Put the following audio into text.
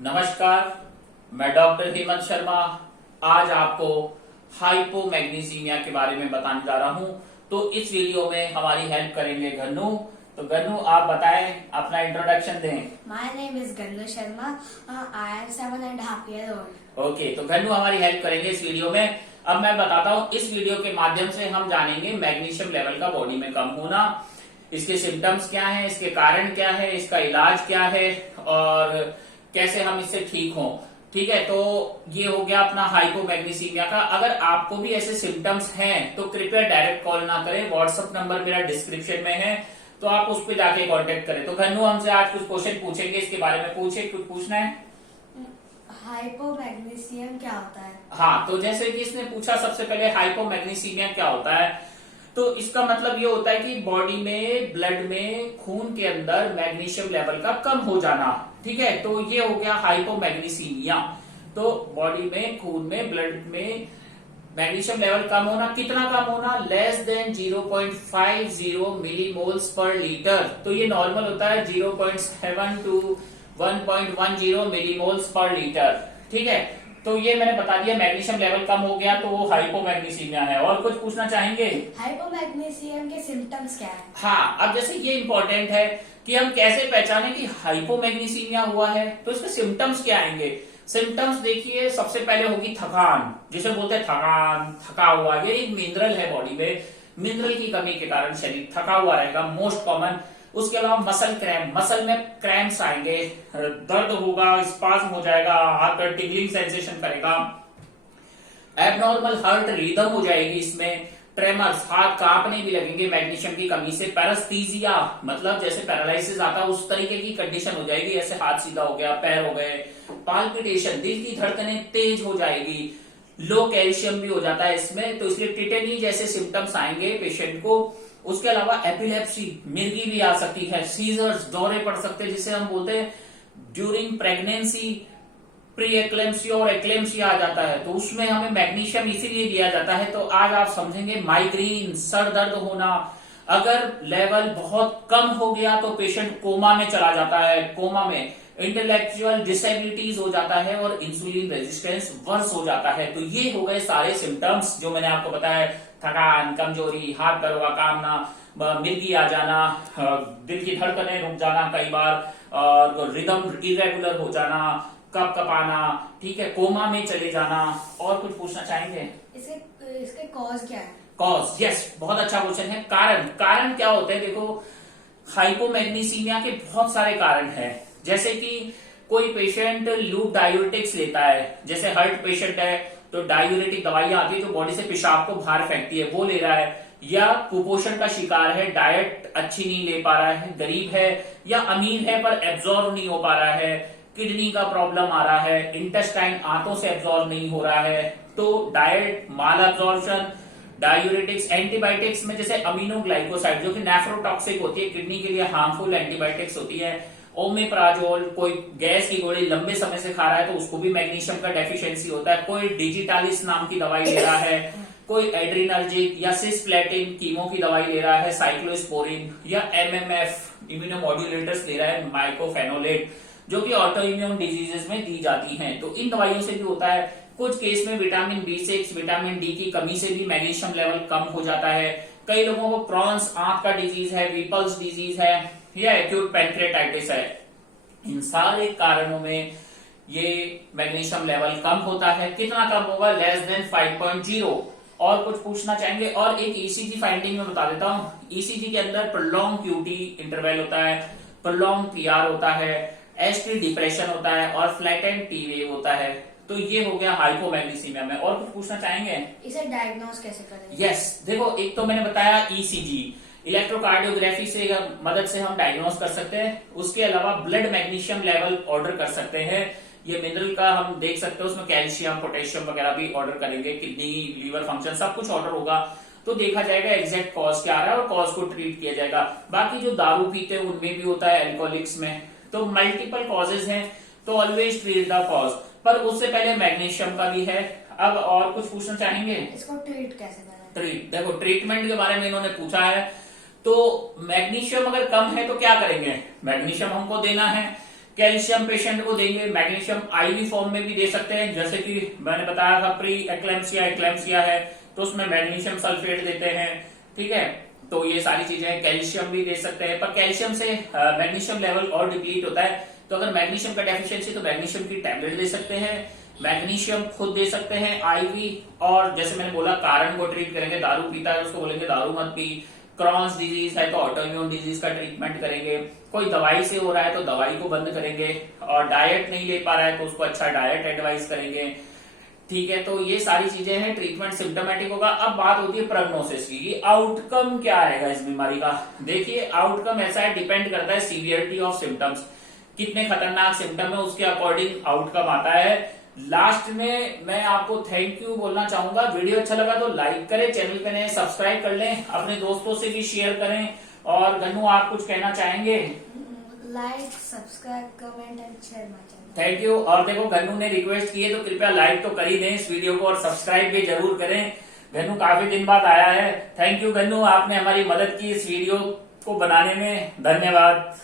नमस्कार, मैं डॉक्टर हेमंत शर्मा आज आपको हाइपोमैग्नीसीमिया के बारे में बताने जा रहा हूं। तो इस वीडियो में हमारी हेल्प करेंगे गन्नू। तो गन्नू, आप बताएं, अपना इंट्रोडक्शन दें। My name is Gannu Sharma. I am 7.5 years old. Okay, तो गन्नू हमारी हेल्प करेंगे इस वीडियो में। अब मैं बताता हूं, इस वीडियो के माध्यम से हम जानेंगे मैग्नीशियम लेवल का बॉडी में कम होना, इसके सिम्टम्स क्या हैं, इसके कारण क्या है, इसका इलाज क्या है और कैसे हम इससे ठीक हों। ठीक है, तो ये हो गया अपना हाइपोमैग्नीसीमिया का। अगर आपको भी ऐसे सिम्टम्स हैं तो कृपया डायरेक्ट कॉल ना करें, व्हाट्सएप नंबर मेरा डिस्क्रिप्शन में है, तो आप उस पर जाके कांटेक्ट करें। तो गन्नू हमसे आज कुछ क्वेश्चन पूछेंगे, इसके बारे में पूछे, कुछ पूछना है? हाइपोमैग्नीशियम क्या होता है? हाँ, तो जैसे कि इसने पूछा, सबसे पहले हाइपोमैग्नीसीमिया क्या होता है। तो इसका मतलब ये होता है कि बॉडी में, ब्लड में, खून के अंदर मैग्नीशियम लेवल का कम हो जाना। ठीक है, तो ये हो गया हाइपोमैग्नीसीमिया। तो बॉडी में, खून में, ब्लड में मैग्नीशियम लेवल कम होना। कितना कम होना? लेस देन 0.50 मिलीमोल्स पर लीटर। तो ये नॉर्मल होता है 0.7 टू 1.10 मिलीमोल्स पर लीटर। ठीक है, तो ये मैंने बता दिया, मैग्नीशियम लेवल कम हो गया तो वो हाइपोमैग्नीसीमिया है। और कुछ पूछना चाहेंगे? हाइपोमैग्नीशियम के सिम्टम्स क्या है? हाँ, अब जैसे ये इंपॉर्टेंट है कि हम कैसे पहचाने कि हाइपोमैग्नीसीमिया हुआ है। तो इसके सिम्टम्स क्या आएंगे? सिम्टम्स देखिए, सबसे पहले होगी थकान, जिसे बोलते हैं थकान, थका हुआ। ये एक मिनरल है बॉडी में, मिनरल की कमी के कारण शरीर थका हुआ रहेगा, मोस्ट कॉमन। उसके अलावा मसल क्रैम्प, मसल में क्रैम्प्स आएंगे, दर्द होगा, स्पाज्म हो जाएगा, हाथ पर टिंगलिंग सेंसेशन करेगा, एबनॉर्मल हार्ट रिदम हो जाएगी इसमें, ट्रेमर्स, हाथ कांपने भी लगेंगे मैग्नीशियम की कमी से, पैरास्थीजिया मतलब जैसे पैरालिसिस आता है उस तरीके की कंडीशन हो जाएगी, ऐसे हाथ सीधा हो गया, पैर हो गए, पाल्पिटेशन, दिल की धड़कनें तेज हो जाएगी, लो कैल्शियम भी हो जाता है इसमें, तो इसलिए टिटेनी जैसे सिम्टम्स आएंगे पेशेंट को। उसके अलावा एपिलेप्सी, मिर्गी भी आ सकती है, सीजर्स, दौरे पड़ सकते हैं, जिसे हम बोलते हैं ड्यूरिंग प्रेगनेंसी, प्री एक्लेम्सिया और एक्लेम्सिया आ जाता है, तो उसमें हमें मैग्नीशियम इसीलिए दिया जाता है। तो आज आप समझेंगे माइग्रेन, सर दर्द होना, अगर लेवल बहुत कम हो गया तो पेशेंट कोमा में चला जाता है, कोमा में इंटेलेक्चुअल डिसेबिलिटीज हो जाता है और इंसुलिन रेजिस्टेंस वर्स हो जाता है। तो ये हो गए सारे सिम्टम्स जो मैंने आपको बताया, थकान, कमजोरी, हाथ पैरों का काम ना, मिर्गी आ जाना, दिल की धड़कनें रुक जाना कई बार, और रिदम इरेगुलर हो जाना, कप कपाना, ठीक है, कोमा में चले जाना। और कुछ पूछना चाहेंगे? इसके कॉज क्या है? कॉज, यस, बहुत अच्छा क्वेश्चन है। कारण, कारण क्या होते हैं? देखो, हाइपोमैग्नीसीमिया के बहुत सारे कारण हैं। जैसे कि कोई पेशेंट लूप डायूरेटिक्स लेता है, जैसे हार्ट पेशेंट है तो डायूरेटिक दवाइयां आती है जो बॉडी से पेशाब को बाहर फेंकती है, वो ले रहा है, या कुपोषण का शिकार है, डाइट अच्छी नहीं ले पा रहा है, गरीब है, या अमीर है पर एब्जॉर्ब नहीं हो पा रहा है, किडनी का प्रॉब्लम आ रहा है, इंटेस्टाइन आंतों से एब्जॉर्ब नहीं हो रहा है, तो डाइट, माल एब्जॉर्प्शन, डायूरेटिक्स, एंटीबायोटिक्स में जैसे अमीनोग्लाइकोसाइड जो कि नेफ्रोटॉक्सिक होती है, किडनी के लिए हार्मफुल एंटीबायोटिक्स होती है, ओमेप्राजोल, कोई गैस की गोली लंबे समय से खा रहा है तो उसको भी मैग्नीशियम का डेफिशिएंसी होता है, कोई डिजिटालिस नाम की दवाई ले रहा है, कोई एड्रीनर्जिक या सिस्प्लेटिन कीमो की दवाई ले रहा है, साइक्लोस्पोरिन, या एमएमएफ इम्यूनोमॉड्यूलेटर्स ले रहा है, माइकोफेनोलेट, जो कि ऑटो इम्यून डिजीजेस में दी जाती हैं। तो इन दवाइयों से भी होता है। कुछ केस में विटामिन B6, विटामिन डी की कमी से भी मैग्नीशियम लेवल कम हो जाता है। कई लोगों को क्रॉन्स आंख का डिजीज है, वीपल्स डिजीज है, या एक्यूट पैंक्रेटाइटिस है। इन सारे कारणों में ये मैग्नीशियम लेवल कम होता है। कितना कम होगा? Less than 5.0। और कुछ पूछना चाहेंगे? और एक ईसीजी फाइंडिंग में बता देता हूं। ईसीजी के अंदर प्रोलॉन्ग क्यूटी इंटरवल होता है, प्रोलॉन्ग पीआर होता है, एसटी डिप्रेशन होता है और फ्लैटेंड टी वेव होता है। तो ये हो गया हाइपोमैग्नीसीमिया में। और कुछ पूछना चाहेंगे? इसे डायग्नोज कैसे करें? यस, देखो, एक तो मैंने बताया ईसीजी, इलेक्ट्रोकार्डियोग्राफी से मदद से हम डायग्नोस कर सकते हैं। उसके अलावा ब्लड मैग्नीशियम लेवल ऑर्डर कर सकते हैं, ये मिनरल का हम देख सकते हैं, उसमें कैल्शियम, पोटेशियम वगैरह भी ऑर्डर करेंगे, किडनी, लीवर फंक्शन सब कुछ ऑर्डर होगा, तो देखा जाएगा एग्जैक्ट कॉज क्या आ रहा है और कॉज को ट्रीट किया जाएगा। बाकी जो दारू पीते हैं उनमें भी होता है, एल्कोहलिक्स में, तो मल्टीपल कॉजेज हैं, तो ऑलवेज ट्रीट द कॉज। पर उससे पहले मैग्नीशियम का भी है। अब और कुछ पूछना चाहेंगे? इसको ट्रीट कैसे करें? ट्रीट, देखो, ट्रीटमेंट के बारे में इन्होंने पूछा है। तो मैग्नीशियम अगर कम है तो क्या करेंगे? मैग्नीशियम हमको देना है, कैल्शियम पेशेंट को देंगे, मैग्नीशियम आईवी फॉर्म में भी दे सकते हैं, जैसे कि मैंने बताया था प्री एक्लेम्सिया एक्लेम्सिया है तो उसमें मैग्नीशियम सल्फेट देते हैं, ठीक है। तो ये सारी चीजें, कैल्शियम भी दे सकते हैं, पर कैल्शियम से मैग्नीशियम लेवल और डिप्लीट होता है, तो अगर मैग्नीशियम का डेफिशिएंसी तो मैग्नीशियम की टैबलेट दे सकते हैं, मैग्नीशियम खुद दे सकते हैं आईवी। और जैसे मैंने बोला कारण को ट्रीट करेंगे, दारू पीता है उसको बोलेंगे दारू मत पी, क्रॉन्स डिजीज है तो ऑटोइम्यून डिजीज का ट्रीटमेंट करेंगे, कोई दवाई से हो रहा है तो दवाई को बंद करेंगे, और डाइट नहीं ले पा रहा है तो उसको अच्छा डाइट एडवाइस करेंगे, ठीक है। तो ये सारी चीजें हैं, ट्रीटमेंट सिम्टोमेटिक होगा। अब बात होती है प्रोग्नोसिस की, आउटकम क्या आएगा इस बीमारी का। देखिए आउटकम ऐसा है, डिपेंड करता है सीवियरिटी ऑफ सिम्टम्स, कितने खतरनाक सिम्टम है उसके अकॉर्डिंग आउटकम आता है। लास्ट में मैं आपको थैंक यू बोलना चाहूंगा। वीडियो अच्छा लगा तो लाइक करें, चैनल पे नए सब्सक्राइब कर लें, अपने दोस्तों से भी शेयर करें। और गन्नू आप कुछ कहना चाहेंगे? Like, subscribe, comment and share my channel. Thank you. और देखो गन्नू ने रिक्वेस्ट की है तो कृपया लाइक तो कर ही दें इस वीडियो को, और सब्सक्राइब भी जरूर करें। गन्नू काफी दिन बाद आया है। थैंक यू गन्नू, आपने हमारी मदद की इस वीडियो को बनाने में, धन्यवाद।